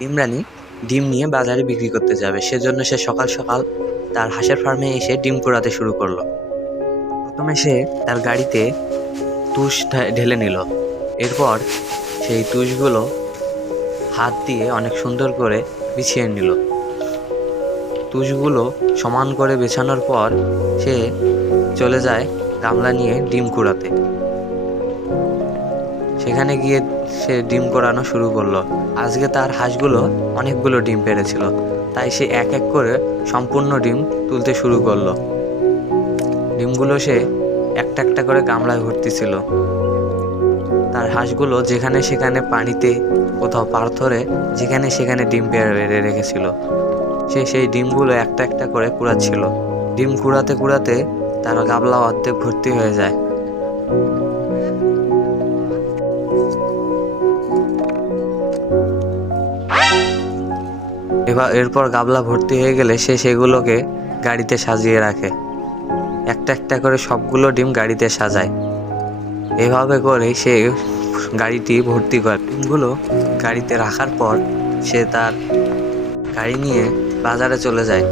ডিম রানী ডিম নিয়ে বাজারে বিক্রি করতে যাবে, সেজন্য সে সকাল সকাল তার হাঁসের ফার্মে এসে ডিম কুড়াতে শুরু করলো। প্রথমে সে তার গাড়িতে তুষ ঢেলে নিল। এরপর সেই তুষগুলো হাত দিয়ে অনেক সুন্দর করে বিছিয়ে নিল। তুষগুলো সমান করে বেছানোর পর সে চলে যায় গামলা নিয়ে ডিম কুড়াতে। সেখানে গিয়ে সে ডিম কুড়ানো শুরু করলো। আজকে তার হাঁসগুলো অনেকগুলো ডিম পেড়েছিল, তাই সে এক এক করে সম্পূর্ণ ডিম তুলতে শুরু করলো। ডিমগুলো সে একটা একটা করে গামলায় ভর্তি ছিল। তার হাঁসগুলো যেখানে সেখানে পানিতে, কোথাও পাথরে, যেখানে সেখানে ডিম পেড়ে রেখেছিল। সে সেই ডিমগুলো একটা একটা করে কুড়াচ্ছিল। ডিম কুড়াতে কুড়াতে তার গামলা অর্ধেক ভর্তি হয়ে যায়। এরপর গামলা ভর্তি হয়ে গেলে সে সেগুলোকে গাড়িতে সাজিয়ে রাখে। একটা একটা করে সবগুলো ডিম গাড়িতে সাজায়। এভাবে করে সে গাড়িটি ভর্তি করে। ডিমগুলো গাড়িতে রাখার পর সে তার গাড়ি নিয়ে বাজারে চলে যায়।